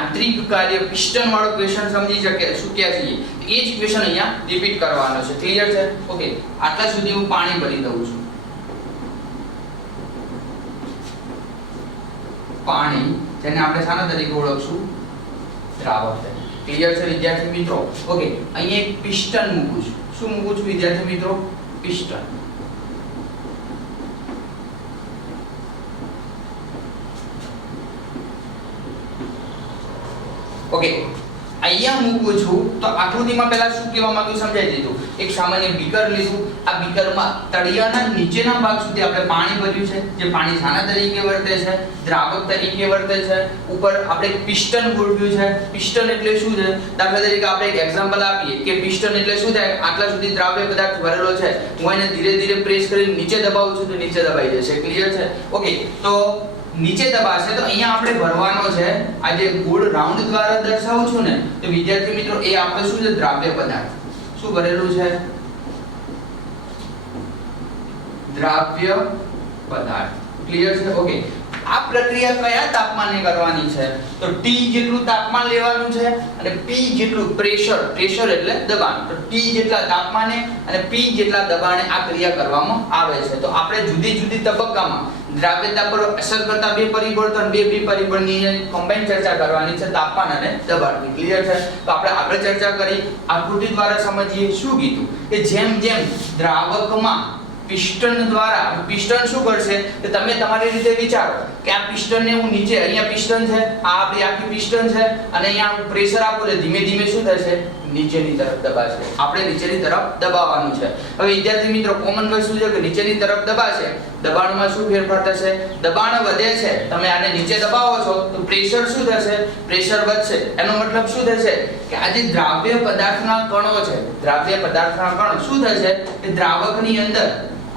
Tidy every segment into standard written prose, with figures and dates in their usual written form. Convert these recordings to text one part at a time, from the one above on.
યાંત્રિક કાર્ય પિસ્ટન વાળો ક્વેશ્ચન સમજી શક્યા છીએ એ જ ક્વેશ્ચન અહીંયા રિપીટ કરવાનો છે. ક્લિયર છે? ઓકે, આટલા સુધી હું પાણી ભરી દઉં છું. પાણી જેને આપણે શાના તરીકે ઓળખશું? દ્રાવક તરીકે. ક્લિયર છે વિદ્યાર્થી મિત્રો? ઓકે, અહીંયા એક પિસ્ટન મૂકું છું. શું મૂકું છું વિદ્યાર્થી મિત્રો? પિસ્ટન. ઓકે, અહીંયા મૂકું છું તો આકૃતિમાં પહેલા શું કહેવા માંગ્યું સમજાઈ દીધું. એક સામાન્ય બીકર લીધું. આ બીકરમાં તળિયાના નીચેના ભાગ સુધી આપણે પાણી ભર્યું છે, જે પાણી શાના તરીકે વર્તે છે? દ્રાવક તરીકે વર્તે છે. ઉપર આપણે એક પિસ્ટન ગોઠવ્યું છે. પિસ્ટન એટલે શું છે? દાખલા તરીકે આપણે એક એક્ઝામ્પલ આપીએ કે પિસ્ટન એટલે શું થાય? આટલા સુધી દ્રાવ્ય પદાર્થ ભરેલો છે, હું એને ધીરે ધીરે પ્રેસ કરીને નીચે દબાવું છું તો નીચે દબાઈ જશે. ક્લિયર છે? ઓકે, તો નીચે દબાશે તો અહીંયા આપણે ભરવાનો છે. આ જે ગોળ રાઉન્ડ દ્વારા દર્શાવું છું ને તો વિદ્યાર્થી મિત્રો એ આપણે શું છે? દ્રાવ્ય પદાર્થ. શું ભરેલું છે? દ્રાવ્ય પદાર્થ. ક્લિયર છે? ઓકે, આ પ્રક્રિયા કયા તાપમાને કરવાની છે? તો T જેટલું તાપમાન લેવાનું છે અને P જેટલું પ્રેશર એટલે દબાણ. તો T જેટલા તાપમાને અને P જેટલા દબાણે આ ક્રિયા કરવામાં આવે છે. તો આપણે જુદી જુદી તબક્કામાં દ્રાવ્યતા પર અસર કરતા બે પરિબળ તો બે પરિબળની કમ્બાઈન ચર્ચા કરવાની છે, તાપમાન અને દબાણની. ક્લિયર છે? તો આપણે આગળ ચર્ચા કરી, આકૃતિ દ્વારા સમજીએ. શું કીધું કે જેમ જેમ દ્રાવકમાં પિસ્ટન દ્વારા પિસ્ટન શું કરશે કે તમે તમારી રીતે વિચારો કે આ પિસ્ટનને હું નીચે, અહીંયા પિસ્ટન છે, આ આપણી આખી પિસ્ટન છે અને અહીંયા હું પ્રેશર આપું એટલે ધીમે ધીમે શું થશે? નીચેની તરફ દબાશે. આપણે નીચેની તરફ દબાવવાનું છે. હવે વિદ્યાર્થી મિત્રો કોમન વસ્તુ છે કે નીચેની તરફ દબાશે, દબાણમાં શું ફેરફાર થશે? દબાણ વધે છે. તમે આને નીચે દબાવો છો તો પ્રેશર શું થશે? પ્રેશર વધશે. એનો મતલબ શું થશે કે આ જે દ્રાવ્ય પદાર્થના કણો છે, દ્રાવ્ય પદાર્થના કણો શું થશે કે દ્રાવકની અંદર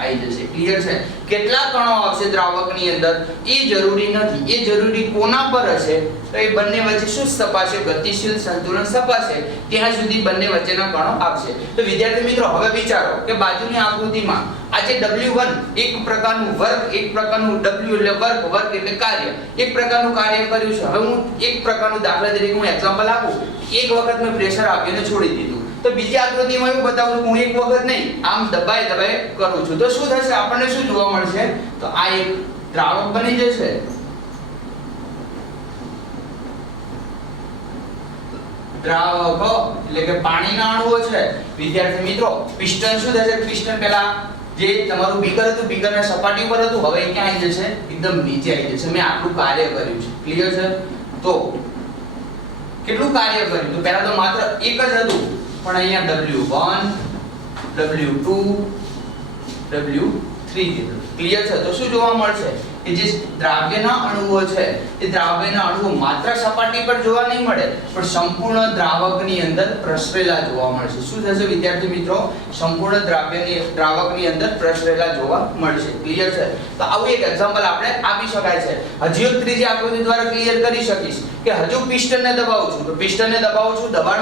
આવી જશે. ક્લિયર છે? કેટલા કણો આવશે દ્રાવકની અંદર એ જરૂરી નથી. એ જરૂરી કોના પર હશે? તો એ બંને વચ્ચે શું સ્થપાશે? ગતિશીલ સંતુલન સ્થપાશે. ત્યાં સુધી બંને વચ્ચેના કણો આવશે. તો વિદ્યાર્થી મિત્રો હવે વિચારો કે બાજુની આકૃતિમાં આ જે W1 એક પ્રકારનું વર્ક, એક પ્રકારનું W એટલે વર્ક એટલે કાર્ય, એક પ્રકારનું કાર્ય કર્યું છે. હવે હું એક પ્રકારનું દાખલા તરીકે હું એક્ઝામ્પલ આપું. એક વખત મેં પ્રેશર આપીને છોડી દીધું તો બીજી આકૃતિમાં એવું બતાવું છું હું એક વખત નહીં આમ દબાઈ કરું છું તો શું થશે? આપણને શું જોવા મળશે? તો આ એક દ્રાવક બની જશે. દ્રાવક એટલે કે પાણીના અણુઓ છે. વિદ્યાર્થી મિત્રો પિસ્ટન શું થશે? પિસ્ટન પહેલા જે તમારું બીકર હતું, બીકરના સપાટી પર હતું, હવે ક્યાં આવી જશે? એકદમ નીચે આવી જશે. મેં આટલું કાર્ય કર્યું છે. ક્લિયર છે? તો કેટલું કાર્ય કર્યું? તો પહેલા તો માત્ર એક જ હતું પણ અહીંયા W1 W2 W3 દીધું. ક્લિયર છે? તો શું જોવા મળશે કે જે દ્રાવ્યના અણુઓ છે એ દ્રાવ્યના અણુઓ માત્ર સપાટી પર જોવા નહીં મળે પણ સંપૂર્ણ દ્રાવકની અંદર પ્રસરેલા જોવા મળશે. શું થશે વિદ્યાર્થી મિત્રો? સંપૂર્ણ દ્રાવકની અંદર પ્રસરેલા જોવા મળશે. ક્લિયર છે? તો આવું એક એક્ઝામ્પલ આપણે આપી શકાય છે. હજી એક ત્રીજી આકૃતિ દ્વારા ક્લિયર કરી શકીશ કે હજુ પિસ્ટનને દબાવું છું તો પિસ્ટનને દબાવું છું, દબાણ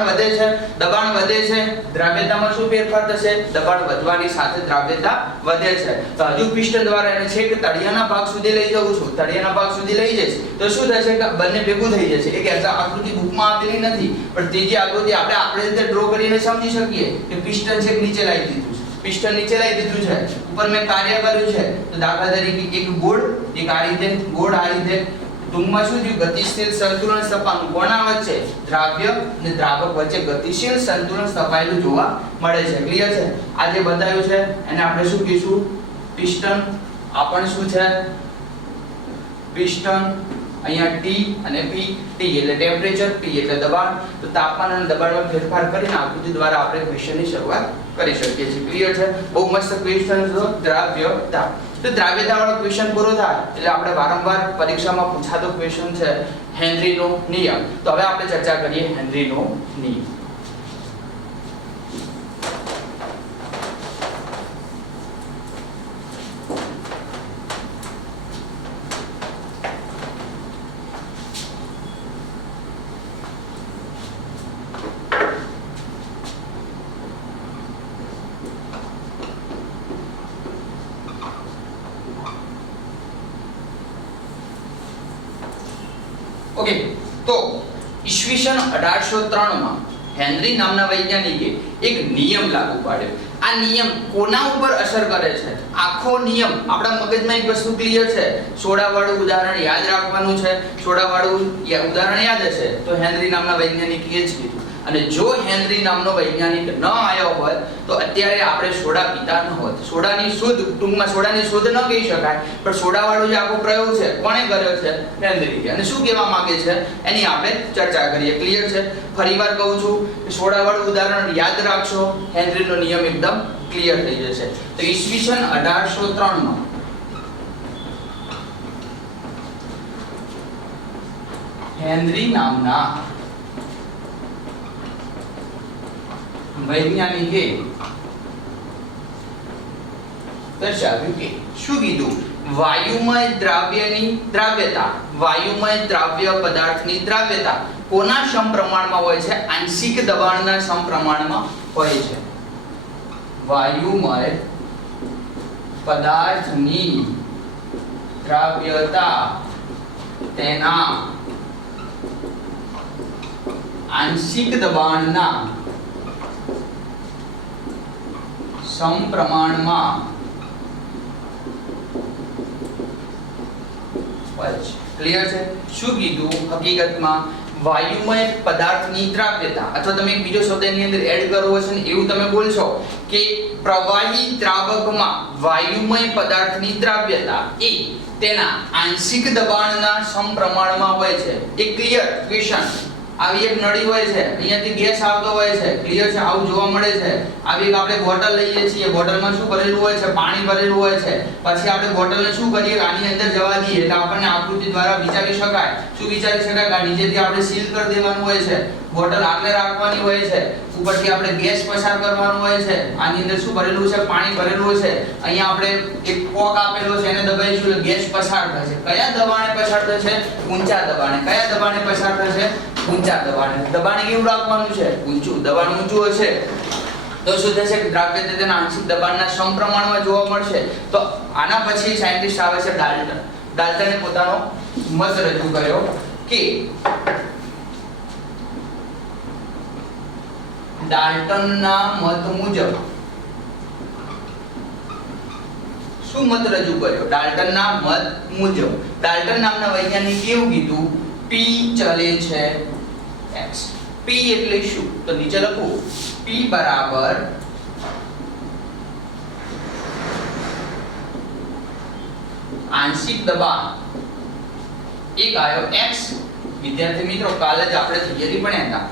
વધે છે, દ્રાવ્યતામાં શું ફેરફાર થશે? દબાણ વધવાની સાથે દ્રાવ્યતા વધે છે. તો હજુ પિસ્ટન દ્વારા એને છેક તળિયાના ભાગ સુધી લઈ જાઉં છું, તળિયાના ભાગ સુધી લઈ જઈશ તો શું થશે કે બંને ભેગું થઈ જશે. એક આકૃતિ બુકમાં આપેલી નથી પણ ત્રીજી આકૃતિ આપણે રીતે ડ્રો કરીને સમજી શકીએ કે પિસ્ટન છેક નીચે લાવી દીધું છે, પિસ્ટન નીચે લાવી દીધું છે, ઉપર મેં કાર્ય કર્યું છે. તો દાખલા તરીકે એક ગોળ, એક આ રીતે ગોળ, આ રીતે ટૂંકમાં શું થયું? ગતિશીલ સંતુલન સ્થપાયું. કોના વચ્ચે? દ્રાવ્ય અને દ્રાવક વચ્ચે ગતિશીલ સંતુલન સ્થપાયેલું જોવા મળે છે. ક્લિયર છે? આ જે બતાવ્યું છે એને આપણે શું કહીશું? પિસ્ટન. આ પણ શું છે? પિસ્ટન. અહીંયા T અને P. T એટલે ટેમ્પરેચર, P એટલે દબાણ. તો તાપમાન અને દબાણમાં ફેરફાર કરીને આકૃતિ દ્વારા આપણે ક્વેશ્ચનની શરૂઆત કરી શકીએ છીએ. ક્લિયર છે? બહુ મસ્ત ક્વેશ્ચન છે. દ્રાવ્યતા. તો દ્રાવ્યતા વાળો ક્વેશ્ચન પૂરો થાય એટલે આપણે વારંવાર પરીક્ષામાં પૂછાતો ક્વેશ્ચન છે હેનરીનો નિયમ. તો હવે આપણે ચર્ચા કરીએ હેનરીનો નિયમ. ઓકે, તો ઈસવીસન 1803 માં હેનરી નામના વૈજ્ઞાનિકે એક નિયમ લાગુ પાડ્યો. આ નિયમ કોના ઉપર અસર કરે છે? આખો નિયમ આપણા મગજમાં એક વસ્તુ ક્લિયર છે. સોડાવાળું ઉદાહરણ યાદ રાખવાનું છે. સોડાવાળું ઉદાહરણ યાદ હશે તો હેનરી નામના વૈજ્ઞાનિકે એ જ કીધું. અને જો હેનરી નામનો વૈજ્ઞાનિક ન આવ્યો હોત તો અત્યારે આપણે સોડા પીતા ન હોત. સોડાની શોધ, ટૂંકમાં સોડાની શોધ ન કહી શકાય, પણ સોડાવાળો જે આખો પ્રયોગ છે કોણે કર્યો છે? હેનરીએ. અને શું કહેવા માંગે છે એની આપણે ચર્ચા કરીએ. ક્લિયર છે? ફરીવાર કહું છું કે સોડાવાળું ઉદાહરણ યાદ રાખશો, હેનરીનો નિયમ એકદમ ક્લિયર થઈ જશે. તો ઈસવીસન 1803 માં હેનરી નામના વૈજ્ઞાનિકે દર્શાવ્યું કે શું કીધું? વાયુમય દ્રાવ્યની દ્રાવ્યતા, વાયુમય દ્રાવ્ય પદાર્થની દ્રાવ્યતા કોના સમપ્રમાણમાં હોય છે? આંશિક દબાણના સમપ્રમાણમાં હોય છે. વાયુમય પદાર્થની દ્રાવ્યતા તેના આંશિક દબાણના સમપ્રમાણમાં હોય છે. ક્લિયર છે? શું કીધું? હકીકતમાં વાયુમય પદાર્થની દ્રાવ્યતા, અથવા તમે એક બીજો શબ્દ એની અંદર એડ કરવો છે ને એવું તમે બોલશો કે પ્રવાહી દ્રાવકમાં વાયુમય પદાર્થની દ્રાવ્યતા એ તેના આંશિક દબાણના સમપ્રમાણમાં હોય છે. એક ક્લિયર ક્વેશ્ચન. આવી એક નળી હોય છે, અહીંયાથી ગેસ આવતો હોય છે. ક્લિયર છે? આવું જોવા મળે છે. આવી એક આપણે બોટલ લઈએ છીએ, બોટલમાં શું ભરેલું હોય છે? પાણી ભરેલું હોય છે. પછી આપણે બોટલને શું કરીએ? આની અંદર જવા દઈએ એટલે આપણને આકૃતિ દ્વારા વિચારી શકાય. શું વિચારી શકાય? કે નીચેથી આપણે સીલ કરી દેવાનું હોય છે, બોટલ આગળ રાખવાની હોય છે, ઉપરથી આપણે ગેસ પસાર કરવાનો હોય છે. આની અંદર શું ભરેલું છે? પાણી ભરેલું છે. અહીંયા આપણે એક કોક આપેલો છે, એને દબાવીશું એટલે ગેસ પસાર થશે. કયા દબાણે પસાર થશે? ઊંચા દબાણે. કયા દબાણે પસાર થશે? ઊંચા દબાણે. દબાણ કેવું રાખવાનું છે? ઊંચું. દબાણ ઊંચું હશે તો શું થશે? દ્રાવ્યતા તેના આંશિક દબાણના સમપ્રમાણમાં જોવા મળશે. તો આના પછી સાયન્ટિસ્ટ આવે છે ડાલ્ટન. ડાલ્ટને પોતાનો મત રજૂ કર્યો કે ડાલ્ટનના મત મુજબ શું મત રજૂ કર્યો? ડાલ્ટનના મત મુજબ ડાલ્ટન નામના વૈજ્ઞાનિકે એવું કીધું P ચલે છે x. P એટલે શું? તો નીચે લખું P બરાબર આંશિક દબાણ એક આયો x. વિદ્યાર્થી મિત્રો, કાલે જ આપણે થિયરી ભણ્યા હતા.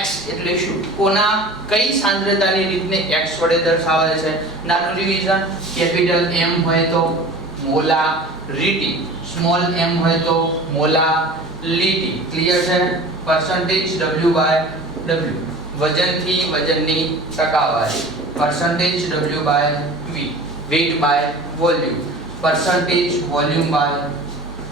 x એટલે શું? કોના કઈ સાંદ્રતાની રીતને x વડે દર્શાવે છે? નાનું રિવિઝન. કેપિટલ M હોય તો મોલારિટી, સ્મોલ m હોય તો મોલાલિટી. ક્લિયર છે? પરસેન્ટેજ W/W, વજનથી વજનની ટકાવારી. Percentage W/V, weight by volume. Percentage volume by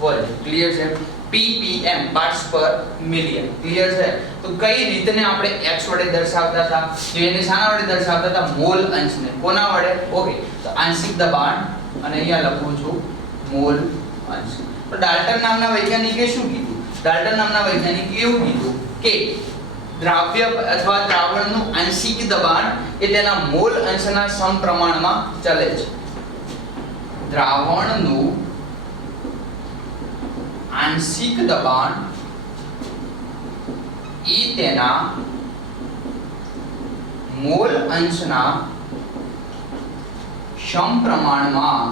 volume. Clear છે? ppm, parts per million. Clear છે? તો કઈ રીતને આપણે x વડે દર્શાવતા હતા? તો એને શાના વડે દર્શાવતા હતા? મોલ અંશને. કોના વડે? ઓકે, તો આંશિક દબાણ અને અહીંયા લખું છું મોલ અંશ. તો ડાલ્ટન નામના વૈજ્ઞાનિકે શું કીધું? ડાલ્ટન નામના વૈજ્ઞાનિકે એવું કીધું કે દ્રાવ્ય અથવા દ્રાવણનું આંશિક દબાણ એ તેના મોલ અંશના સમપ્રમાણમાં ચલે છે. દ્રાવણનું આંશિક દબાણ એ તેના મોલ અંશના સમપ્રમાણમાં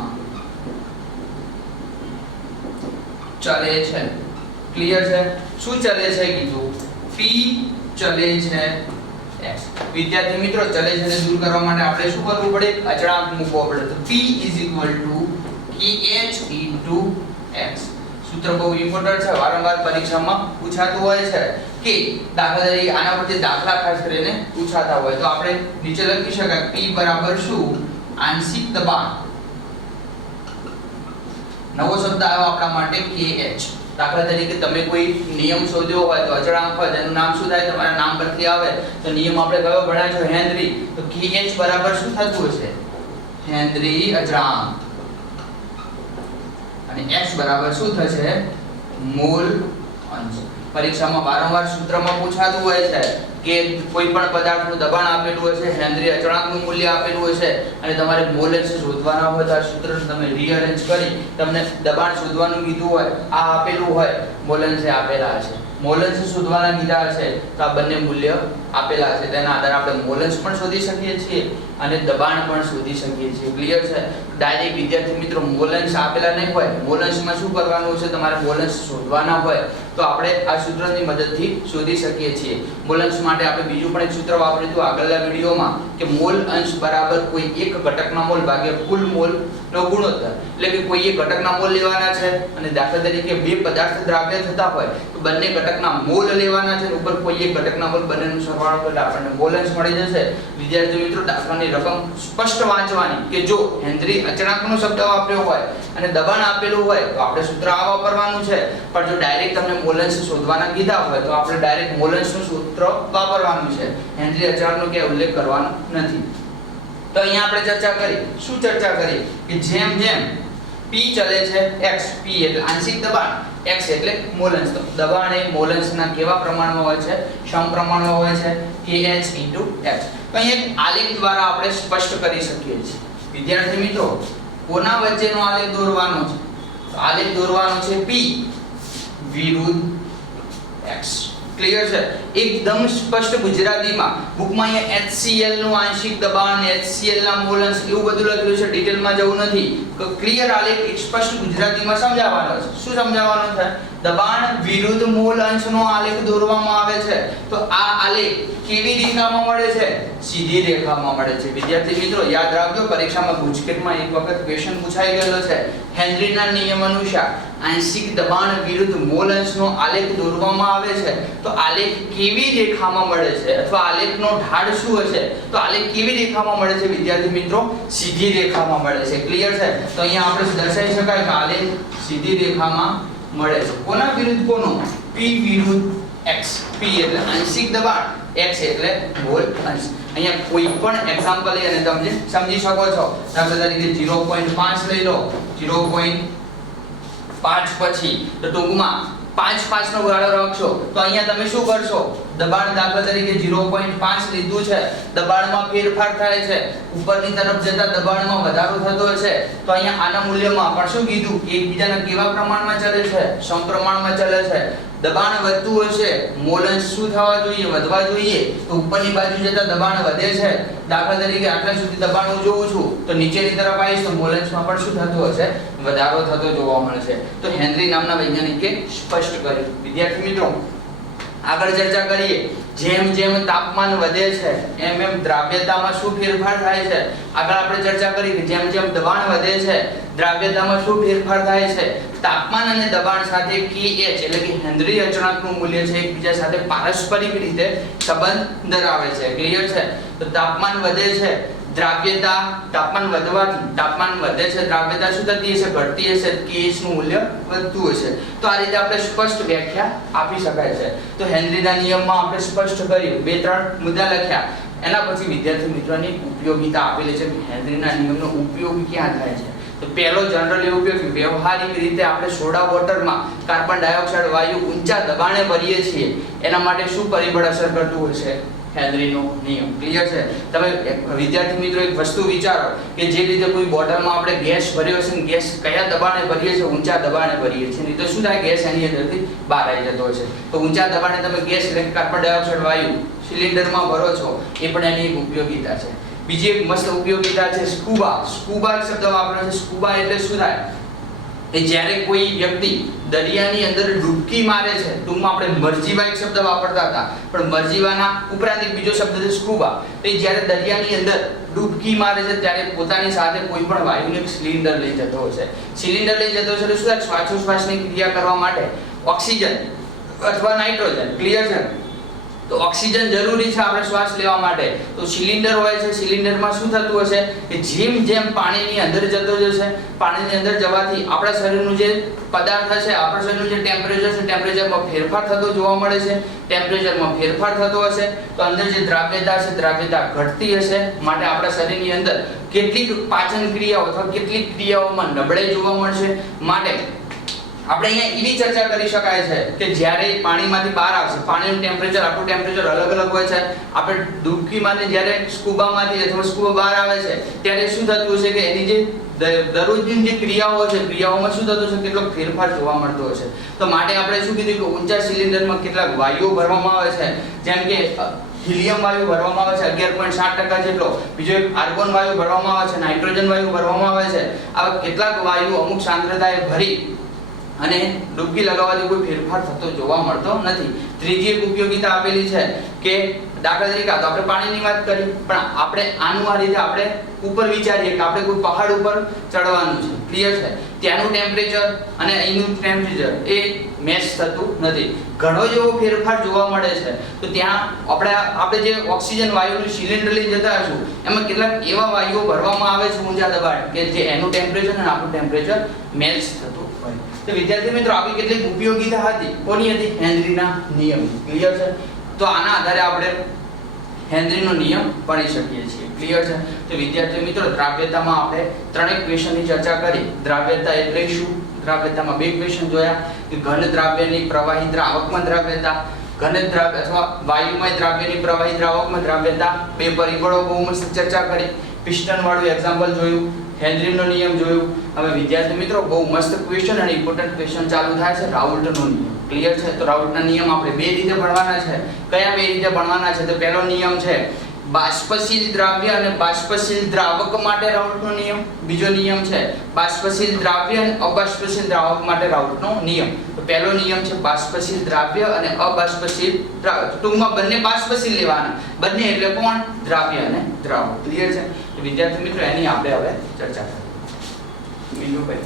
ચલે છે. ક્લિયર છે? શું ચલે છે કીધું? P ચલે છે x. વિદ્યાર્થી મિત્રો, ચલે છે ને દૂર કરવા માટે આપણે શું કરવું પડે? અચળાંક મૂકવો પડે. તો P kh x. સૂત્ર બહુ ઇમ્પોર્ટન્ટ છે, વારંવાર પરીક્ષામાં પૂછાતું હોય છે કે દાખલા તરીકે આના પરથી દાખલા ખાસ કરીને પૂછાતા હોય. તો આપણે નીચે લખી શકાય P બરાબર શું? આંશિક દબાણ. નવો શબ્દ આવ્યો આપણા માટે kh. દાખલા તરીકે તમે કોઈ નિયમ શોધ્યો હોય તો અચળાંક હોય તેનું નામ શું થાય? તમારા નામ પરથી આવે તો નિયમ આપણે કયો ભણ્યા છો? હેનરી. તો kh બરાબર શું થતું હશે? હેનરી અચળાંક. અને x બરાબર શું થશે? મોલ અંશ. પરીક્ષામાં વારંવાર સૂત્રમાં પૂછાતું હોય છે કે કોઈ પણ પદાર્થનું દબાણ આપેલું હોય છે, હેનરી અચળાંકનું મૂલ્ય આપેલું હોય છે અને તમારે મોલેન્સ શોધવાના હોય તો આ સૂત્રને તમે રીઅરેન્જ કરી તમને દબાણ શોધવાનું કીધું હોય, આ આપેલું હોય, મોલેન્સ આપેલા હશે, મોલેન્સ શોધવાના કીધા હશે તો આ બંને મૂલ્ય આપેલા હશે, તેના આધારે આપણે મોલેન્સ પણ શોધી શકીએ છીએ અને દબાણ પણ શોધી શકીએ છીએ. ક્લિયર છે? ડાયરેક્ટ વિદ્યાર્થી મિત્રો મોલેન્સ આપેલા નહીં હોય, મોલેન્સમાં શું કરવાનું છે, તમારે મોલેન્સ શોધવાના હોય તો આપણે આ સૂત્રની મદદથી શોધી શકીએ છીએ. મોલેન્સ માટે આપણે બીજું પણ એક સૂત્ર વાપર્યું હતું આગળના વિડિયોમાં કે મોલ અંશ બરાબર કોઈ એક ઘટકના મોલ ભાગ્યા કુલ મોલ નો ગુણોત્તર. એટલે કે કોઈ એક ઘટકના મોલ લેવાના છે અને દાખલા તરીકે બે પદાર્થ દ્રાવ્ય થતા હોય તો બંને ઘટકના મોલ લેવાના છે, ઉપર કોઈ એક ઘટકના મોલ બંનેનો સરવાળો એટલે આપણને મોલ અંશ મળી જશે. વિદ્યાર્થી મિત્રો દાખલાની રકમ સ્પષ્ટ વાંચવાની કે જો હેનરી અચળાંકનો શબ્દ વાપર્યો હોય અને દબાણ આપેલું હોય તો આપણે સૂત્ર આ વાપરવાનું છે, પણ જો ડાયરેક્ટ તમને મોલેન્સ શોધવાના કીધા હોય તો આપણે ડાયરેક્ટ મોલેન્સનું સૂત્ર વાપરવાનું છે, હેનરી અચળાંકનો કે ઉલ્લેખ કરવાનો નથી. તો અહીંયા આપણે ચર્ચા કરી, શું ચર્ચા કરી કે જેમ જેમ p ચલે છે x, p એટલે આંશિક દબાણ, x એટલે મોલેન્સ. તો દબાણ એ મોલેન્સના કેવા પ્રમાણમાં હોય છે? સમપ્રમાણમાં હોય છે, kh * h. તો અહીંયા એક આલેખ દ્વારા આપણે સ્પષ્ટ કરી શકીએ છીએ. વિદ્યાર્થી મિત્રો કોના વચ્ચેનો આલેખ દોરવાનો છે? તો આલેખ દોરવાનો છે p વિરુદ્ધ x. ક્લિયર છે? એકદમ સ્પષ્ટ ગુજરાતીમાં બુકમાં અહીંયા HCl નું આંશિક દબાણ, HCl ના મોલન્સ એવું બધું લખ્યું છે, ડિટેલમાં જવું નથી. તો ક્લિયર આલેખ એક સ્પષ્ટ ગુજરાતીમાં સમજાવવાનો છે. શું સમજાવવાનો છે? દબાણ વિરુદ્ધ મોલ અંશનો આલેખ દોરવામાં આવે છે. તો આ આલેખ કેવી રેખામાં મળે છે? સીધી રેખામાં મળે છે. વિદ્યાર્થી મિત્રો યાદ રાખજો, પરીક્ષામાં ગુજકેટમાં એક વખત ક્વેશ્ચન પૂછાઈ ગયેલો છે. હેનરીના નિયમ અનુસાર આંશિક દબાણ વિરુદ્ધ મોલ અંશનો આલેખ દોરવામાં આવે છે તો આલેખ કેવી રેખામાં મળે છે અથવા આલેખનો ઢાળ શું હશે? તો આલેખ કેવી રેખામાં મળે છે વિદ્યાર્થી મિત્રો? સીધી રેખામાં મળે છે. ક્લિયર છે? તો અહીંયા આપણે દર્શાવી શકાય કે આલેખ સીધી રેખામાં મળે છે. કોના વિરુદ્ધ કોનો? p વિરુદ્ધ x. p એટલે આંશિક દબાણ, x એટલે મોલ અંશ. અહીંયા કોઈ પણ એક્ઝામ્પલ લઈ અને તમે સમજી શકો છો. દાખલા તરીકે 0.5 લઈ લો, 0.5 પછી તો ટૂંકમાં 5 નો ગાળો રાખશો તો અહીંયા તમે શું કરશો? દબાણ દાખલા તરીકે 0.5 લીધું છે, દબાણમાં ફેરફાર થાય છે, ઉપરની તરફ જતા દબાણમાં વધારો થતો હશે તો અહીંયા આના મૂલ્યમાં પણ શું કીધું કે એકબીજાના કેવા પ્રમાણમાં ચાલે છે? સમપ્રમાણમાં ચાલે છે. દબાણ વધતું હશે, મોલન્સ શું થવા જોઈએ? વધવા જોઈએ. તો ઉપરની બાજુ જતા દબાણ વધે છે. દાખલા તરીકે આટલા સુધી દબાણ હું જોઉં છું તો નીચેની તરફ આવીશ તો મોલન્સમાં પણ શું થતું હશે? વધારો થતો જોવા મળશે. તો હેનરી નામના વૈજ્ઞાનિકે સ્પષ્ટ કર્યું. વિદ્યાર્થી મિત્રો આગળ ચર્ચા કરીએ. જેમ જેમ તાપમાન વધે છે એમ એમ દ્રાવ્યતામાં શું ફેરફાર થાય છે? આગળ આપણે ચર્ચા કરી કે જેમ જેમ દબાણ વધે છે દ્રાવ્યતામાં શું ફેરફાર થાય છે? તાપમાન અને દબાણ સાથે kh એટલે કે હેનરી અચળાંકનું મૂલ્ય છે એકબીજા સાથે પારસ્પરિક રીતે સંબંધ ધરાવે છે. ક્લિયર છે? તો તાપમાન વધે છે, દ્રાવ્યતા, તાપમાન વધવાથી તાપમાન વધે છે, દ્રાવ્યતા શું થતી હશે? ઘટતી હશે, kh નું મૂલ્ય વધતું હશે. તો આ રીતે આપણે સ્પષ્ટ વ્યાખ્યા આપી શકાય છે. તો હેનરીના નિયમમાં આપણે સ્પષ્ટ કર્યું, બે ત્રણ મુદ્દા લખ્યા. એના પછી વિદ્યાર્થી મિત્રોની ઉપયોગિતા આપેલી છે. હેનરીના નિયમનો ઉપયોગ ક્યાં થાય છે? તો પહેલો જનરલી ઉપયોગ વ્યવહારિક રીતે આપણે સોડા વોટરમાં કાર્બન ડાયોક્સાઇડ વાયુ ઊંચા દબાણે ભરીએ છીએ એના માટે શું પરિબળ અસર કરતું હશે? હેનરીનો નિયમ. ક્લિયર છે? તમે વિદ્યાર્થી મિત્રો એક વસ્તુ વિચારો કે જે રીતે કોઈ બોટલમાં આપણે ગેસ ભર્યો છે ને ગેસ કયા દબાણે ભરીએ છીએ? ઊંચા દબાણે ભરીએ છીએ. નહીં તો શું થાય? ગેસ એની અંદરથી બહાર આવી જતો હશે. તો ઊંચા દબાણે તમે ગેસ એટલે કાર્બન ડાયોક્સાઇડ વાયુ સિલિન્ડરમાં ભરો છો એ પણ એની એક ઉપયોગિતા છે. બીજી એક મસ્ત ઉપયોગિતા છે સ્કુબા. સ્કુબા શબ્દ વાપરે છે. સ્કુબા એટલે શું થાય? કે જ્યારે કોઈ વ્યક્તિ દરિયાની અંદર ડૂબકી મારે છે, ટૂંકમાં આપણે મરજીવા એક શબ્દ વાપરતા હતા પણ મરજીવાના ઉપરાંત એક બીજો શબ્દ છે સ્કુબા. તો જ્યારે દરિયાની અંદર ડૂબકી મારે છે ત્યારે પોતાની સાથે કોઈ પણ વાયુનું એક સિલિન્ડર લઈ જતો હોય છે. સિલિન્ડર લઈ જતો છે એટલે શું થાય? શ્વાસોશ્વાસની ક્રિયા કરવા માટે ઓક્સિજન અથવા નાઇટ્રોજન. ક્લિયર છે? તો ઓક્સિજન જરૂરી છે આપણે શ્વાસ લેવા માટે. તો સિલિન્ડર હોય છે, સિલિન્ડરમાં શું થતું હશે કે જેમ જેમ પાણીની અંદર જતો જશે, પાણીની અંદર જવાથી આપણા શરીરનું જે પદાર્થ હશે, આપણા શરીરનું જે ટેમ્પરેચર છે, ટેમ્પરેચરમાં ફેરફાર થતો જોવા મળે છે. ટેમ્પરેચરમાં ફેરફાર થતો હશે તો અંદર જે દ્રાવ્યતા છે, દ્રાવ્યતા ઘટતી હશે. માટે આપણા શરીરની અંદર કેટલીક પાચન ક્રિયાઓ અથવા કેટલીક ક્રિયાઓમાં નબળાઈ જોવા મળશે. માટે આપણે અહીંયા એવી ચર્ચા કરી શકાય છે કે જ્યારે પાણીમાંથી બહાર આવશે, પાણીનું ટેમ્પરેચર આપણું ટેમ્પરેચર અલગ અલગ હોય છે. આપણે ડૂબકીમાંથી જ્યારે સ્કૂબામાંથી અથવા સ્કૂબા બહાર આવે છે ત્યારે શું થતું હશે કે એની જે દરરોજની જે ક્રિયાઓ છે, ક્રિયાઓમાં શું થતું છે, કેટલો ફેરફાર જોવા મળતો હશે. તો માટે આપણે શું કીધું કે ઊંચા સિલિન્ડરમાં કેટલાક વાયુઓ ભરવામાં આવે છે, જેમ કે હિલિયમ વાયુ ભરવામાં આવે છે 11.7% જેટલો, બીજો એક આર્ગોન વાયુ ભરવામાં આવે છે, નાઇટ્રોજન વાયુ ભરવામાં આવે છે. આવા કેટલાક વાયુ અમુક સાંદ્રતાએ ભરી અને ડૂબકી લગાવવાથી કોઈ ફેરફાર થતો જોવા મળતો નથી. ત્રીજી એક ઉપયોગિતા આપેલી છે કે દાખલા તરીકે તો આપણે પાણીની વાત કરી, પણ આપણે આનું આ રીતે આપણે ઉપર વિચારીએ કે આપણે કોઈ પહાડ ઉપર ચડવાનું છે, ક્લિયર છે, ત્યાંનું ટેમ્પરેચર અને અહીંનું ટેમ્પરેચર એ મેચ થતું નથી, ઘણો જેવો ફેરફાર જોવા મળે છે. તો ત્યાં આપણે જે ઓક્સિજન વાયુનું સિલિન્ડર લઈને જતા હશું એમાં કેટલાક એવા વાયુઓ ભરવામાં આવે છે ઊંચા દબાણ કે જે એનું ટેમ્પરેચર અને આપણું ટેમ્પરેચર મેચ થતું હોય. તો વિદ્યાર્થી મિત્રો આવી કેટલીક ઉપયોગિતા હતી. કોની હતી? હેનરીના નિયમ. ક્લિયર છે? તો આના આધારે આપણે હેનરીનો નિયમ ભણી શકીએ છીએ. ક્લિયર છે? તો વિદ્યાર્થી મિત્રો દ્રાવ્યતામાં આપણે ત્રણેક ક્વેશ્ચનની ચર્ચા કરી. દ્રાવ્યતા એટલે શું? દ્રાવ્યતામાં બે ક્વેશ્ચન જોયા કે ઘન દ્રાવ્યની પ્રવાહી દ્રાવકમાં દ્રાવ્યતા, ઘન દ્રાવ્ય અથવા વાયુમય દ્રાવ્યની પ્રવાહી દ્રાવકમાં દ્રાવ્યતા. બે પરિબળો બહુ મસ્ત ચર્ચા કરી. પિસ્ટન વાળું એક્ઝામ્પલ જોયું, હેનરીનો નિયમ જોયું. હવે વિદ્યાર્થી મિત્રો બહુ મસ્ત ક્વેશ્ચન અને ઇમ્પોર્ટન્ટ ક્વેશ્ચન ચાલુ થાય છે, રાઉલ્ટનો નિયમ. ક્લિયર છે? તો રાઉલ્ટના નિયમ આપણે બે રીતે ભણવાના છે. કયા બે રીતે ભણવાના છે? તો પહેલો નિયમ છે બાષ્પશીલ દ્રાવ્ય અને બાષ્પશીલ દ્રાવક માટે રાઉલ્ટનો નિયમ. બીજો નિયમ છે બાષ્પશીલ દ્રાવ્ય અને અબાષ્પશીલ દ્રાવક માટે રાઉલ્ટનો નિયમ. તો પહેલો નિયમ છે બાષ્પશીલ દ્રાવ્ય અને અબાષ્પશીલ દ્રાવક. ટૂંકમાં બંને બાષ્પશીલ લેવાના, બંને એટલે કોણ? દ્રાવ્ય અને દ્રાવક. ક્લિયર છે? તો વિદ્યાર્થી મિત્રો એની આપણે હવે ચર્ચા કરીએ. બીજું કઈ